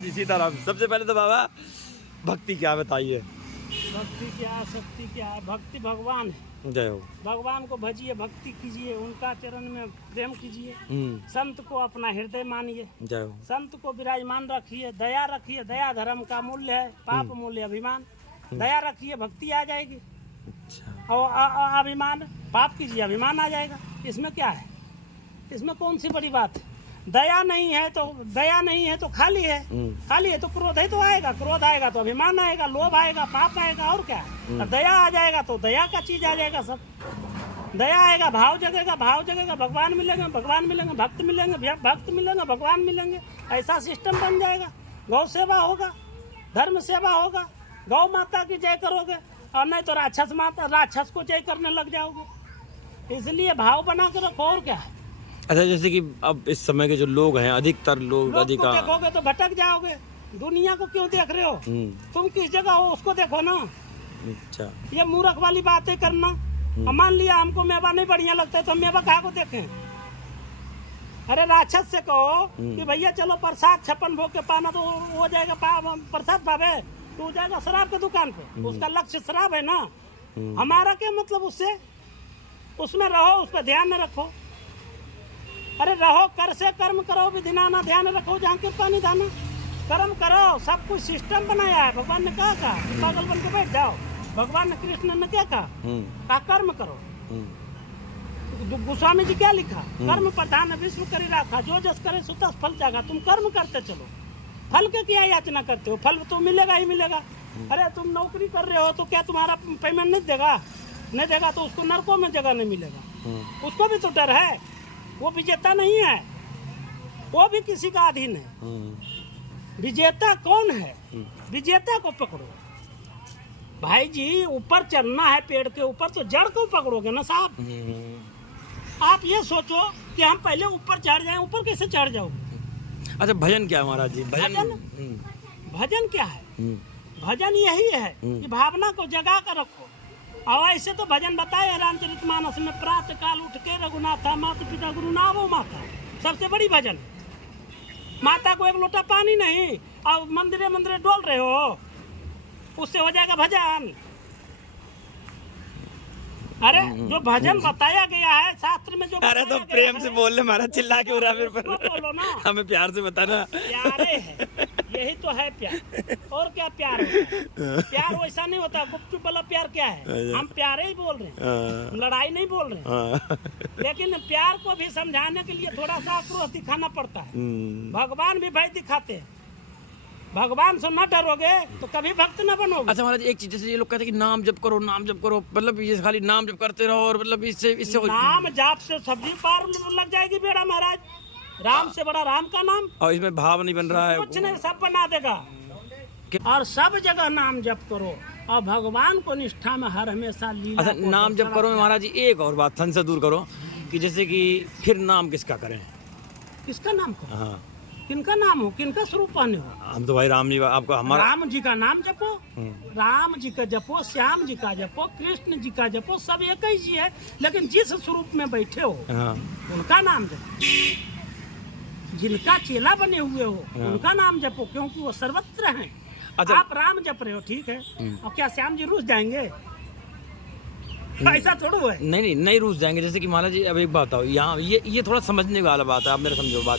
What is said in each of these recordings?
सीताराम। सबसे पहले तो बाबा भक्ति क्या बताइए। भक्ति क्या, शक्ति क्या है? भक्ति भगवान है। जय हो। भगवान को भजिए, भक्ति कीजिए, उनका चरण में प्रेम कीजिए, संत को अपना हृदय मानिए, जय हो। संत को विराजमान रखिए, दया रखिए। दया धर्म का मूल्य है, पाप मूल्य अभिमान। दया रखिए, भक्ति आ जाएगी। अच्छा। और अभिमान, पाप कीजिए, अभिमान आ जाएगा। इसमें क्या है? इसमें कौन सी बड़ी बात है? दया नहीं है तो खाली है। खाली है तो क्रोध है तो आएगा, क्रोध आएगा तो अभिमान आएगा, लोभ आएगा, पाप आएगा, और क्या है? दया आ जाएगा तो दया का चीज आ जाएगा सब। दया आएगा, भाव जगेगा, भाव जगेगा, भगवान मिलेंगे, भगवान मिलेंगे, भक्त मिलेंगे, भक्त मिलेंगे, भगवान मिलेंगे। ऐसा सिस्टम बन जाएगा। गौ सेवा होगा, धर्म सेवा होगा, गौ माता की जय करोगे, और नहीं तो राक्षस को जय करने लग जाओगे। इसलिए भाव बना के रखो, और क्या है? अच्छा, जैसे कि अब इस समय के जो लोग हैं, अधिकतर लोग को देखोगे तो भटक जाओगे। दुनिया को क्यों देख रहे हो? तुम किस जगह हो उसको देखो ना। अच्छा। ये मूर्ख वाली बातें करना। मान लिया हमको मेवा नहीं बढ़िया लगता है तो मेवा कहाँ को देखें? अरे राक्षस से कहो कि भैया चलो प्रसाद 56 भोग के पाना तो हो जाएगा, प्रसाद पावे तो हो जाएगा शराब की दुकान पे। उसका लक्ष्य शराब है ना। हमारा क्या मतलब उससे? उसमें रहो, उस पर ध्यान न रखो। अरे रहो, कर से कर्म करो, विधि नाना ध्यान रखो, जहाँ कृपा निधाना। कर्म करो, सब कुछ सिस्टम बनाया है। भगवान ने कहा था पागल बन के बैठ जाओ। भगवान ने, कृष्ण ने क्या कहा? कर्म करो। गोस्वामी जी क्या लिखा? कर्म प्रधान विश्व करी रखा, जो जस करे सो तस फल जागा। तुम कर्म करते चलो, फल के क्या याचना करते हो? फल तो मिलेगा ही मिलेगा। अरे तुम नौकरी कर रहे हो तो क्या तुम्हारा पेमेंट नहीं देगा? नहीं देगा तो उसको नरकों में जगह नहीं मिलेगा। उसको भी तो डर है। वो विजेता नहीं है, वो भी किसी का अधीन है। विजेता कौन है? विजेता को पकड़ो भाई जी। ऊपर चढ़ना है पेड़ के ऊपर तो जड़ को पकड़ोगे ना साहब। आप ये सोचो कि हम पहले ऊपर चढ़ जाएं। ऊपर कैसे चढ़ जाओगे? अच्छा, भजन क्या है महाराज जी? भजन क्या है? भजन यही है कि भावना को जगा कर रखो। और ऐसे तो भजन बताए रामचरितमानस में, प्रातः काल उठ के रघुनाथा, माता पिता गुरु नावो माता। सबसे बड़ी भजन है। माता को एक लोटा पानी नहीं और मंदिरे मंदिरे डोल रहे हो, उससे हो जाएगा भजन? अरे जो भजन बताया गया है शास्त्र में, जो अरे तो प्रेम से बोल ले महाराज, चिल्ला के उड़ा मेरे पर। बोलो ना, हमें प्यार से बताना। प्यारे है, यही तो है प्यार। और क्या प्यार होता है? प्यार वैसा नहीं होता। गुपचुप वाला प्यार क्या है? हम प्यारे ही बोल रहे हैं, लड़ाई नहीं बोल रहे हैं। लेकिन प्यार को भी समझाने के लिए थोड़ा सा आक्रोश दिखाना पड़ता है। भगवान भी भय दिखाते हैं। भगवान से न डरोगे तो कभी भक्त न बनोगे। अच्छा महाराज, एक चीज जैसे ये लोग कहते हैं कि नाम जप करो, नाम जप करो, मतलब ये खाली नाम जप करते रहो और मतलब इससे नाम जाप से सब्जी पार लग जाएगी बेड़ा महाराज। राम से बड़ा राम का नाम। और इसमें भाव नहीं बन रहा है। कुछ नहीं, सब बना देगा। और सब जगह नाम जप करो और भगवान को निष्ठा में हर हमेशा लीला। अच्छा, नाम जप करो महाराज जी, एक और बात थन से दूर करो कि जैसे कि फिर नाम किसका करें? किसका नाम करो? हाँ, किनका नाम हो, किनका स्वरूप पाने हो? हम तो भाई राम जी, आपको हमारा राम जी का नाम जपो, राम जी का जपो, श्याम जी का जपो, कृष्ण जी का जपो। सब एक ही जी है, लेकिन जिस स्वरूप में बैठे हो उनका नाम जपो। जिनका चेला बने हुए हो उनका नाम जपो, क्योंकि वो सर्वत्र हैं। अच्छा, आप राम जप रहे हो, ठीक है, और क्या श्याम जी रूस जाएंगे? ऐसा थोड़ा है। नहीं रूस जाएंगे। जैसे कि महाराज जी, अब एक बात बताओ, यहाँ ये थोड़ा समझने वाला बात है। आप मेरा समझो बात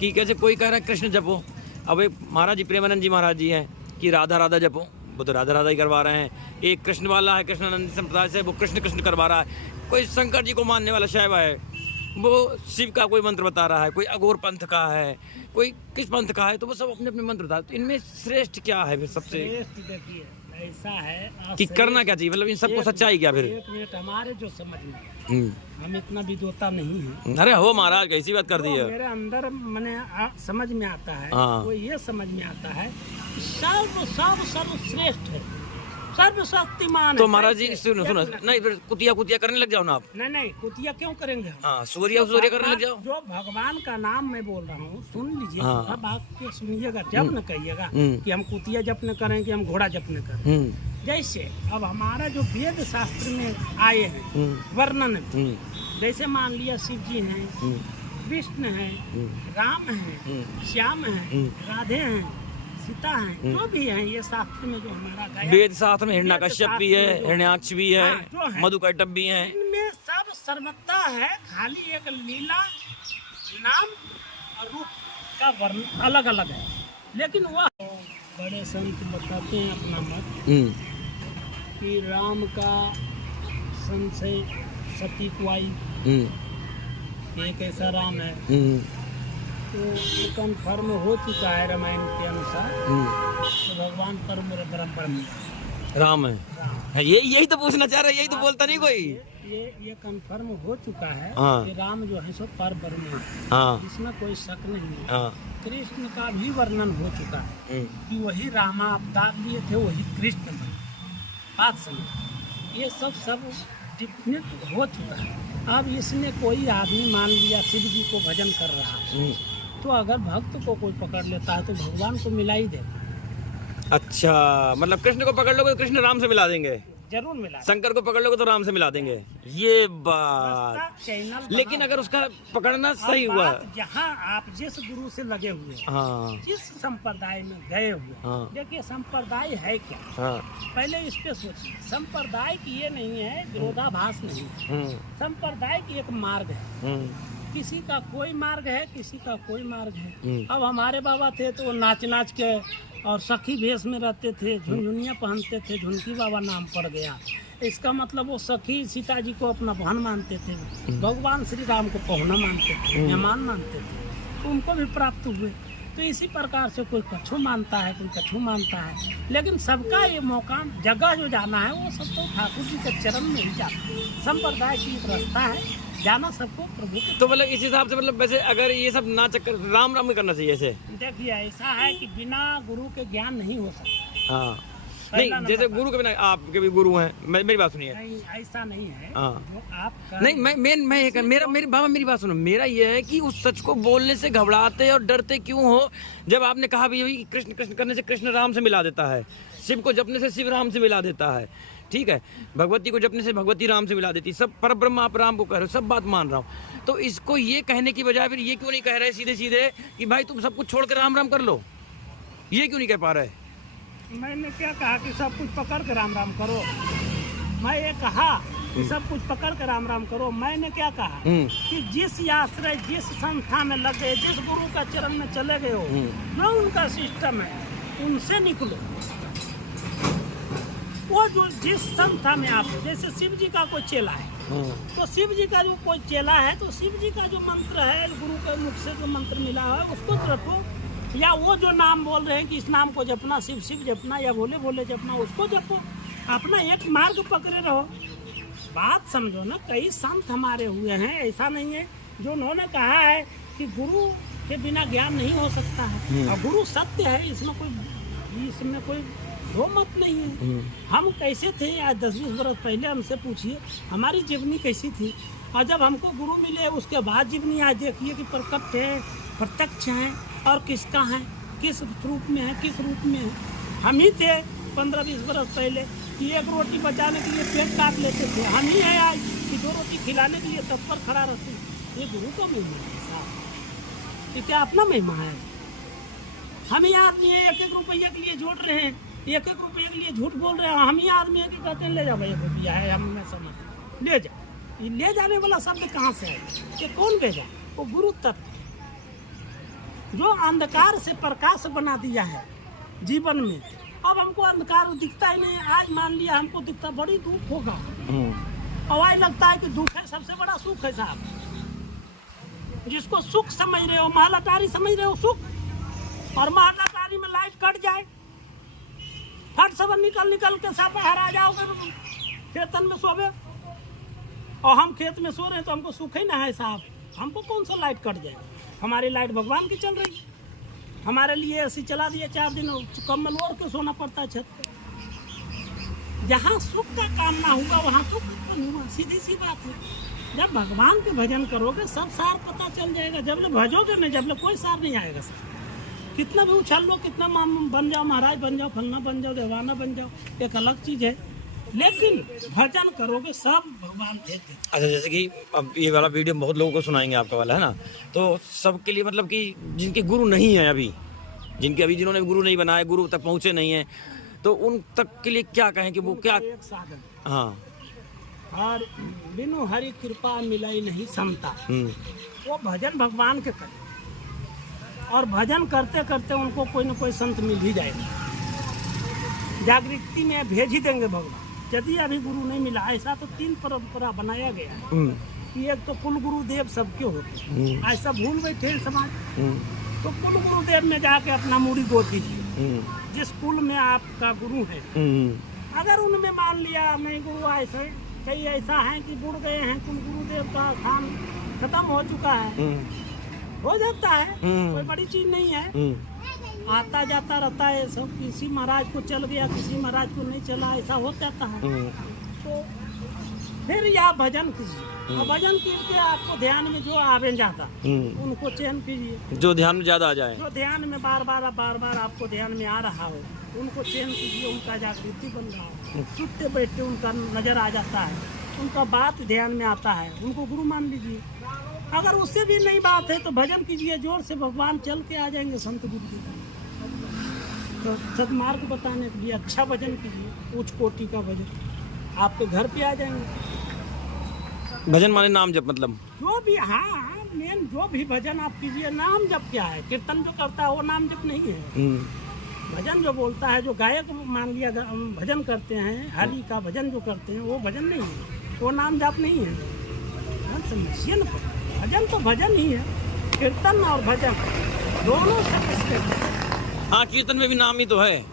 कि कैसे कोई कह रहा है कृष्ण जपो। अब एक महाराज जी प्रेमानंद जी महाराज जी हैं कि राधा राधा जपो, वो तो राधा राधा ही करवा रहे हैं। एक कृष्ण वाला है कृष्णानंद संप्रदाय से, वो कृष्ण कृष्ण करवा रहा है। कोई शंकर जी को मानने वाला शैव है, वो शिव का कोई मंत्र बता रहा है। कोई अघोर पंथ का है, कोई किस पंथ का है, तो वो सब अपने अपने मंत्र बता। तो इनमें श्रेष्ठ क्या है फिर? सबसे देखिए ऐसा है कि करना क्या चाहिए, मतलब इन सबको सच्चाई क्या? फिर एक मिनट, हमारे जो समझ में, हम इतना विद्वता नहीं है। अरे हो महाराज, कैसी बात कर दी है? मेरे अंदर मैंने समझ में आता है, वो ये समझ में आता है कि सर्वश्रेष्ठ है, सर्वशक्तिमान है। तो महाराज जी सुनो, नहीं फिर कुतिया करने लग जाओ ना आप। नहीं, कुतिया क्यों करेंगे? हाँ, सूर्य करने लग जाओ। जो भगवान का नाम मैं बोल रहा हूँ, सुन लीजिए, सब आप सुनिएगा, जप न कहिएगा कि हम कुतिया जप न करें, कि हम घोड़ा जप न करें। जैसे अब हमारा जो वेद शास्त्र में आए हैं वर्णन में, जैसे मान लिया शिव जी हैं, कृष्ण हैं, राम हैं, श्याम हैं, राधे हैं, सीता हैं, जो भी हैं, ये शास्त्र में जो हमारा गया, वेद शास्त्र में हिरण्यकश्यप भी है, हिरण्याक्ष भी है, हाँ, जो है। मधुकैटभ भी है। इनमें सब सर्वथा है, खाली एक लीला, नाम और रूप का वर्ण अलग अलग है। लेकिन वह बड़े संत बताते हैं अपना मत कि राम का संशय सती को आई, एक ऐसा राम है, तो ये कन्फर्म हो चुका है रामायण के अनुसार, तो भगवान परम ब्रह्म राम है। हाँ, यही तो पूछना चाह रहा है, यही तो बोलता नहीं कोई। ये कन्फर्म हो चुका है हाँ। कि राम जो है सो पर ब्रह्म है, हाँ इसमें कोई शक नहीं है। हाँ कृष्ण का भी वर्णन हो चुका है कि वही रामा अवतार लिए थे, वही कृष्ण बने। बात समझ, ये सब डिफिनेट हो चुका है। अब इसमें कोई आदमी मान लिया शिव जी को भजन कर रहा है, तो अगर भक्त को कोई पकड़ लेता है तो भगवान को मिला ही देगा। अच्छा, मतलब कृष्ण को पकड़ लोगे तो कृष्ण राम से मिला देंगे, जरूर मिला। शंकर को पकड़ लोगे तो राम से मिला देंगे, ये बात। चैनल लेकिन अगर उसका पकड़ना सही हुआ, जहाँ आप जिस गुरु से लगे हुए हैं, हाँ जिस संप्रदाय में गए हुए, हाँ देखिए संप्रदाय है क्या, हाँ पहले इस पे सोचिए। संप्रदाय की ये नहीं है, विरोधाभास नहीं है। संप्रदाय की एक मार्ग है, किसी का कोई मार्ग है, किसी का कोई मार्ग है। अब हमारे बाबा थे तो वो नाच नाच के और सखी भेष में रहते थे, झुनझुनिया पहनते थे, झुनकी बाबा नाम पड़ गया। इसका मतलब वो सखी सीता जी को अपना बहन मानते थे, भगवान श्री राम को पहुना मानते थे, मेहमान मानते थे, तो उनको भी प्राप्त हुए। तो इसी प्रकार से कोई कछु मानता है, कोई कछु मानता है, लेकिन सबका ये मौका, जगह जो जाना है वो सब तो ठाकुर जी के चरण में ही जाता है। संप्रदाय की एक रास्ता है, जाना सबको प्रभु के। तो मतलब इस हिसाब से, मतलब वैसे अगर ये सब ना चक्कर राम राम में करना चाहिए ऐसे। देखिए ऐसा है कि बिना गुरु के ज्ञान नहीं हो सकता। हाँ नहीं, जैसे गुरु के बिना, आपके भी गुरु हैं, मेरी बात सुनिए। नहीं, ऐसा नहीं है। हाँ। जो आप नहीं, मैं ये मेरी बात सुनो। मेरा ये है कि उस सच को बोलने से घबराते और डरते क्यों हो? जब आपने कहा भी कृष्ण कृष्ण करने से कृष्ण राम से मिला देता है, शिव को जपने से शिव राम से मिला देता है, ठीक है, भगवती को जपने से भगवती राम से मिला देती, सब पर ब्रह्म आप राम को कह रहे हो, सब बात मान रहा हूँ। तो इसको ये कहने की बजाय फिर ये क्यों नहीं कह रहे सीधे सीधे कि भाई तुम सब कुछ छोड़ कर राम राम कर लो? ये क्यों नहीं कह पा रहे? मैंने क्या कहा कि सब कुछ पकड़ के राम राम करो? मैं ये कहा कि सब कुछ पकड़ के राम राम करो? मैंने क्या कहा कि जिस आश्रय, जिस संस्था में लग गए, जिस गुरु का चरण में चले गए हो, जो उनका सिस्टम है, उनसे निकलो। वो जो जिस संस्था में आप, जैसे शिव जी का कोई चेला है, तो शिव जी का जो कोई चेला है, तो शिव जी का जो मंत्र है, गुरु के मुख से जो मंत्र मिला है उसको रखो, या वो जो नाम बोल रहे हैं कि इस नाम को जपना, शिव शिव जपना, या भोले भोले जपना, उसको जपो। अपना एक मार्ग पकड़े रहो। बात समझो ना, कई संत हमारे हुए हैं, ऐसा नहीं है। जो उन्होंने कहा है कि गुरु के बिना ज्ञान नहीं हो सकता है, और गुरु सत्य है, इसमें कोई दो मत नहीं है। हम कैसे थे आज 10-20 बरस पहले, हमसे पूछिए हमारी जीवनी कैसी थी, और जब हमको गुरु मिले उसके बाद जीवनी आज देखिए कि प्रकट है, प्रत्यक्ष है, और किसका है, किस रूप में है, किस रूप में है। हम ही थे 15-20 बरस पहले कि एक रोटी बचाने के लिए पेट काट लेते थे, हम ही है आज कि 2 रोटी खिलाने के लिए तत्पर खड़ा रहते। ये गुरु का महिमा है साहब, ये क्या अपना महिमा है? हम ही आदमी है, 1-1 रुपये के लिए जोड़ रहे हैं, 1-1 रुपये के लिए झूठ बोल रहे हैं। हम ही आदमी है कि कहते हैं ले जाओ भाई, 1 रुपया है, हम मैं समझ ले जाओ। ये ले जाने वाला शब्द कहाँ से है? ये कौन भेजा? वो गुरु तत्व जो अंधकार से प्रकाश बना दिया है जीवन में। अब हमको अंधकार दिखता ही नहीं। आज मान लिया हमको दिखता, बड़ी दुख होगा, और आज लगता है कि दुख है सबसे बड़ा सुख है साहब। जिसको सुख समझ रहे हो, महलटारी समझ रहे हो सुख, और महलटारी में लाइट कट जाए, फट सब निकल के साथ हरा जाओगे, खेतन में सोवे, और हम खेत में सो रहे हैं तो हमको सुख ही ना है साहब। हमको कौन सा लाइट कट जाए? हमारी लाइट भगवान की चल रही है। हमारे लिए ऐसी चला दिया, 4 दिन कम्बल ओढ़ के सोना पड़ता है छत पे। जहाँ सुख का काम ना हुआ वहाँ दुख उत्पन्न हुआ, सीधी सी बात है। जब भगवान के भजन करोगे सब सार पता चल जाएगा। जब ले भजोगे नहीं, जब ले कोई सार नहीं आएगा सर। कितना भी उछल लो, कितना बन जाओ, महाराज बन जाओ, फलना बन जाओ, देवाना बन जाओ, एक अलग चीज़ है, लेकिन भजन करोगे सब भगवान दे देते। अच्छा, जैसे कि अब ये वाला वीडियो बहुत लोगों को सुनाएंगे आपका वाला, है ना, तो सबके लिए मतलब कि जिनके गुरु नहीं है अभी, जिनके अभी जिन्होंने गुरु नहीं बनाए, गुरु तक पहुँचे नहीं हैं, तो उन तक के लिए क्या कहें कि वो क्या? एक साधन हाँ। और बिनु हरि कृपा मिलाई नहीं समता, वो भजन भगवान के करें और भजन करते करते उनको कोई न कोई संत मिल ही जाएगा, जागृति में भेज ही देंगे भगवान। यदि अभी गुरु नहीं मिला, ऐसा तो 3 परंपरा बनाया गया है कि एक तो कुल गुरुदेव सबके होते हैं, ऐसा भूल बैठे समाज। तो कुल गुरुदेव में जाके अपना मूड़ी गोद दीजिए, जिस कुल में आपका गुरु है। अगर उनमें मान लिया नहीं गुरु, ऐसे कई ऐसा है कि बुड़ गए हैं, कुल गुरुदेव का स्थान खत्म हो चुका है, हो जाता है, कोई बड़ी चीज नहीं है, आता जाता रहता है सब। किसी महाराज को चल गया, किसी महाराज को नहीं चला, ऐसा हो जाता है। तो फिर या भजन कीजिए, और भजन कीजिए, आपको ध्यान में जो आवे जाता उनको चयन कीजिए, जो ध्यान में ज्यादा आ जाए, जो ध्यान में बार बार आपको ध्यान में आ रहा हो, उनको चयन कीजिए, उनका जागृति बन रहा हो, सुनते बैठते उनका नजर आ जाता है, उनका बात ध्यान में आता है, उनको गुरु मान लीजिए। अगर उससे भी नहीं बात है तो भजन कीजिए, जोर से भगवान चल के आ जाएंगे संत गुरु जी का। तो सदमार्ग बताने के लिए अच्छा भजन कीजिए, उच्च कोटि का भजन, आपके घर पे आ जाएंगे। भजन माने नाम जप, मतलब जो भी, हाँ मेन जो भी भजन आप कीजिए, नाम जप क्या है? कीर्तन जो करता है वो नाम जप नहीं है। भजन जो बोलता है, जो गायक मान लिया भजन करते हैं, हरि का भजन जो करते हैं, वो भजन नहीं है, वो नाम जप नहीं है। समझिए ना, भजन तो भजन ही है, कीर्तन और भजन दोनों से पुष्ट। हाँ, कीर्तन में भी नाम ही तो है,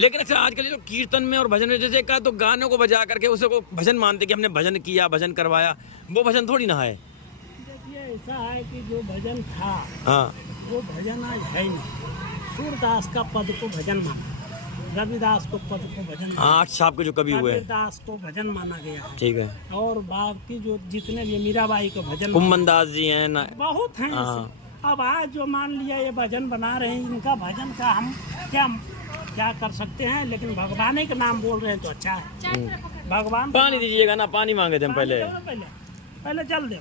लेकिन अच्छा आजकल ये जो कीर्तन में और भजन में जैसे का तो गानों को बजा करके उसे को भजन मानते कि हमने भजन किया, भजन करवाया, वो भजन थोड़ी ना है। देखिए ऐसा है कि जो भजन था, हाँ, वो भजन आज है ही नहीं। सूरदास का पद को भजन माना, रविदास को पद को भजन, 8 साहब के जो कवि हुए, रविदास को भजन माना गया है। ठीक है। और बाकी जो जितने भी, मीराबाई को भजन, कुम्मन दास जी हैं ना, बहुत हैं ऐसे। अब आज जो मान लिया ये भजन बना रहे हैं, इनका भजन का हम क्या कर सकते हैं, लेकिन भगवान के नाम बोल रहे हैं तो अच्छा है। भगवान पानी दीजिएगा ना, पानी मांगे थे हम पहले पहले चल दे।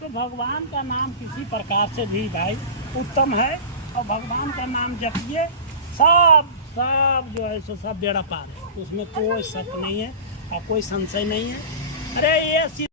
तो भगवान का नाम किसी प्रकार से भी भाई उत्तम है, और भगवान का नाम जपिए, सब जो है सो सब बेड़ा पार है, उसमें कोई शक नहीं है और कोई संशय नहीं है। अरे ये